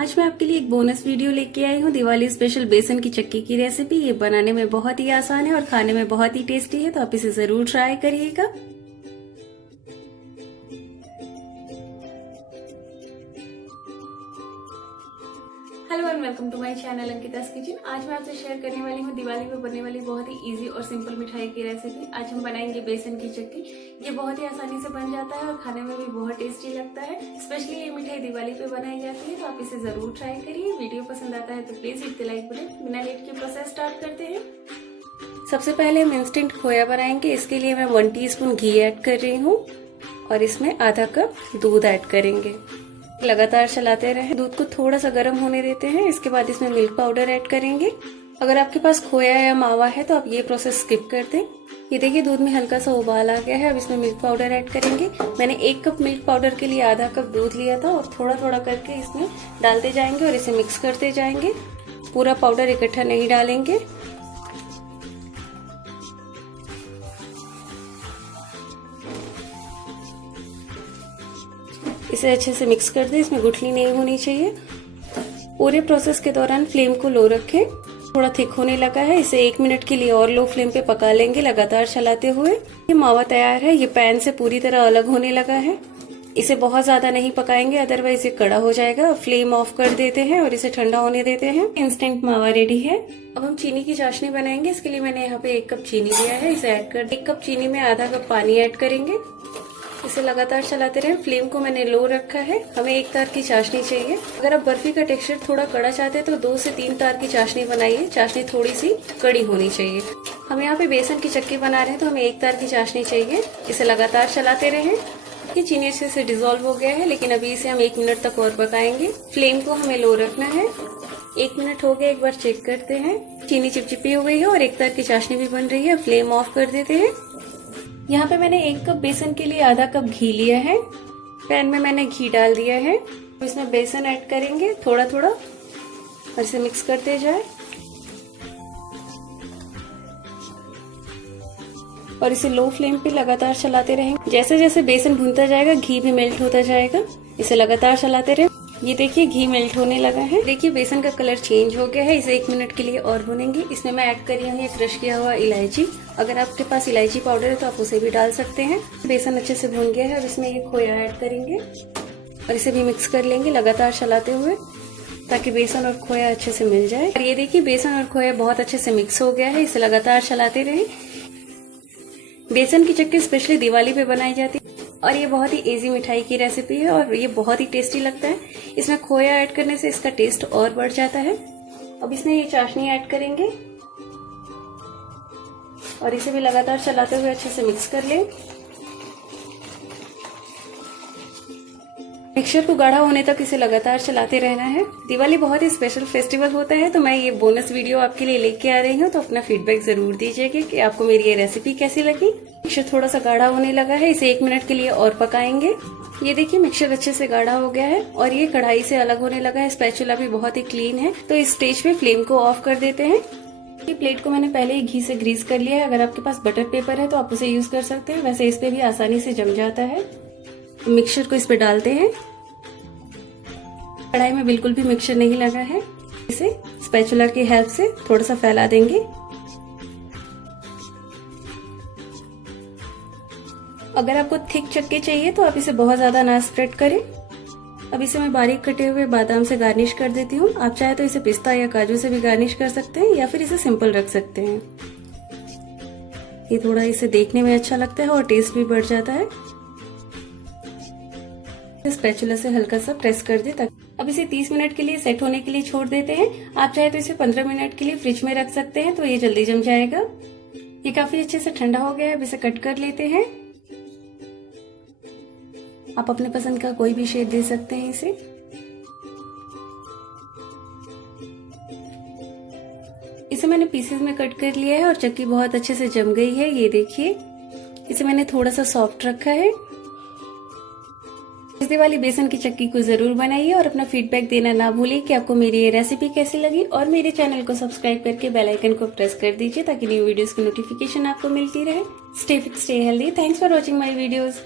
आज मैं आपके लिए एक बोनस वीडियो लेके आई हूँ दिवाली स्पेशल बेसन की चक्की की रेसिपी। ये बनाने में बहुत ही आसान है और खाने में बहुत ही टेस्टी है, तो आप इसे जरूर ट्राई करिएगा। Hello and welcome to my channel Ankita's kitchen. आज मैं आपसे शेयर करने वाली हूँ दिवाली में बनने वाली बहुत ही इजी और सिंपल मिठाई की रेसिपी। आज हम बनाएंगे बेसन की चक्की। ये बहुत ही आसानी से बन जाता है और खाने में भी बहुत टेस्टी लगता है। स्पेशली ये मिठाई दिवाली पे बनाई जाती है, तो आप इसे जरूर ट्राई करिए। वीडियो पसंद आता है तो please hit the like button. बिना लेट के प्रोसेस स्टार्ट करते हैं। सबसे पहले हम इंस्टेंट खोया बनाएंगे। इसके लिए मैं 1 टीस्पून घी ऐड कर रही हूँ और इसमें आधा कप दूध ऐड करेंगे। लगातार चलाते रहें। दूध को थोड़ा सा गर्म होने देते हैं। इसके बाद इसमें मिल्क पाउडर ऐड करेंगे। अगर आपके पास खोया या मावा है तो आप ये प्रोसेस स्किप कर दें। ये देखिए दूध में हल्का सा उबाल आ गया है। अब इसमें मिल्क पाउडर ऐड करेंगे। मैंने 1 कप मिल्क पाउडर के लिए आधा कप दूध लिया था और थोड़ा थोड़ा करके इसमें डालते जाएंगे और इसे मिक्स करते जाएंगे। पूरा पाउडर इकट्ठा नहीं डालेंगे। इसे अच्छे से मिक्स कर दें। इसमें गुठली नहीं होनी चाहिए। पूरे प्रोसेस के दौरान फ्लेम को लो रखें। थोड़ा थिक होने लगा है, इसे 1 मिनट के लिए और लो फ्लेम पे पका लेंगे लगातार चलाते हुए। ये मावा तैयार है। ये पैन से पूरी तरह अलग होने लगा है। इसे बहुत ज्यादा नहीं पकाएंगे, अदरवाइज ये कड़ा हो जाएगा। फ्लेम ऑफ कर देते हैं और इसे ठंडा होने देते हैं। इंस्टेंट मावा रेडी है। अब हम चीनी की चाशनी बनाएंगे। इसके लिए मैंने यहाँ पे 1 कप चीनी लिया है। इसे ऐड कर 1 कप चीनी में आधा कप पानी ऐड करेंगे। इसे लगातार चलाते रहें। फ्लेम को मैंने लो रखा है। हमें 1 तार की चाशनी चाहिए। अगर आप बर्फी का टेक्सचर थोड़ा कड़ा चाहते हैं तो 2 से 3 तार की चाशनी बनाइए। चाशनी थोड़ी सी कड़ी होनी चाहिए। हम यहाँ पे बेसन की चक्की बना रहे हैं तो हमें 1 तार की चाशनी चाहिए। इसे लगातार चलाते रहें। ये चीनी अच्छे से डिसॉल्व हो गया है, लेकिन अभी इसे हम 1 मिनट तक और पकाएंगे। फ्लेम को हमें लो रखना है। 1 मिनट हो गया, एक बार चेक करते हैं। चीनी चिपचिपी हो गई है और 1 तार की चाशनी भी बन रही है। फ्लेम ऑफ कर देते हैं। यहाँ पे मैंने 1 कप बेसन के लिए आधा कप घी लिया है। पैन में मैंने घी डाल दिया है। इसमें बेसन ऐड करेंगे थोड़ा थोड़ा और इसे मिक्स करते जाए और इसे लो फ्लेम पे लगातार चलाते रहेंगे। जैसे जैसे बेसन भूनता जाएगा घी भी मेल्ट होता जाएगा। इसे लगातार चलाते रहें। ये देखिए घी मेल्ट होने लगा है। देखिए बेसन का कलर चेंज हो गया है। इसे 1 मिनट के लिए और भूनेंगे। इसमें मैं ऐड कर रही हूँ ये क्रश किया हुआ इलायची। अगर आपके पास इलायची पाउडर है तो आप उसे भी डाल सकते हैं। बेसन अच्छे से भून गया है। अब इसमें ये खोया ऐड करेंगे और इसे भी मिक्स कर लेंगे लगातार चलाते हुए, ताकि बेसन और खोया अच्छे से मिल जाए। और ये देखिए बेसन और खोया बहुत अच्छे से मिक्स हो गया है। इसे लगातार चलाते रहें। बेसन की चक्की स्पेशली दिवाली पे बनाई जाती है और ये बहुत ही इजी मिठाई की रेसिपी है और ये बहुत ही टेस्टी लगता है। इसमें खोया ऐड करने से इसका टेस्ट और बढ़ जाता है। अब इसमें ये चाशनी ऐड करेंगे और इसे भी लगातार चलाते हुए अच्छे से मिक्स कर लें। मिक्सचर को गाढ़ा होने तक इसे लगातार चलाते रहना है। दिवाली बहुत ही स्पेशल फेस्टिवल होता है, तो मैं ये बोनस वीडियो आपके लिए लेके आ रही हूँ। तो अपना फीडबैक जरूर दीजिएगा कि आपको मेरी ये रेसिपी कैसी लगी। मिक्सचर थोड़ा सा गाढ़ा होने लगा है। इसे 1 मिनट के लिए और पकाएंगे। ये देखिए मिक्सचर अच्छे से गाढ़ा हो गया है और ये कढ़ाई से अलग होने लगा है। स्पैचुला भी बहुत ही क्लीन है। तो इस स्टेज पे फ्लेम को ऑफ कर देते हैं। ये प्लेट को मैंने पहले ही घी से ग्रीस कर लिया है। अगर आपके पास बटर पेपर है तो आप उसे यूज कर सकते हैं। वैसे इस पे भी आसानी से जम जाता है। मिक्सचर को इस पे डालते हैं। कढ़ाई में बिल्कुल भी मिक्सचर नहीं लगा है। इसे स्पैचुला की हेल्प से थोड़ा सा फैला देंगे। अगर आपको थिक चक्की चाहिए तो आप इसे बहुत ज्यादा ना स्प्रेड करें। अब इसे मैं बारीक कटे हुए बादाम से गार्निश कर देती हूँ। आप चाहे तो इसे पिस्ता या काजू से भी गार्निश कर सकते हैं या फिर इसे सिंपल रख सकते हैं। ये थोड़ा इसे देखने में अच्छा लगता है और टेस्ट भी बढ़ जाता है। स्पैचुला से हल्का सा प्रेस कर दे। अब इसे 30 मिनट के लिए सेट होने के लिए छोड़ देते हैं। आप चाहे तो इसे 15 मिनट के लिए फ्रिज में रख सकते हैं, तो ये जल्दी जम जाएगा। ये काफी अच्छे से ठंडा हो गया है। अब इसे कट कर लेते हैं। आप अपने पसंद का कोई भी शेप दे सकते हैं इसे। इसे मैंने पीसेस में कट कर लिया है और चक्की बहुत अच्छे से जम गई है। ये देखिए इसे मैंने थोड़ा सा सॉफ्ट रखा है। इस दिवाली बेसन की चक्की को जरूर बनाइए और अपना फीडबैक देना ना भूलिए कि आपको मेरी ये रेसिपी कैसी लगी। और मेरे चैनल को सब्सक्राइब करके बेल आइकन को प्रेस कर दीजिए ताकि न्यू वीडियोस की नोटिफिकेशन आपको मिलती रहे। Stay fit, stay healthy. Thanks for watching my videos.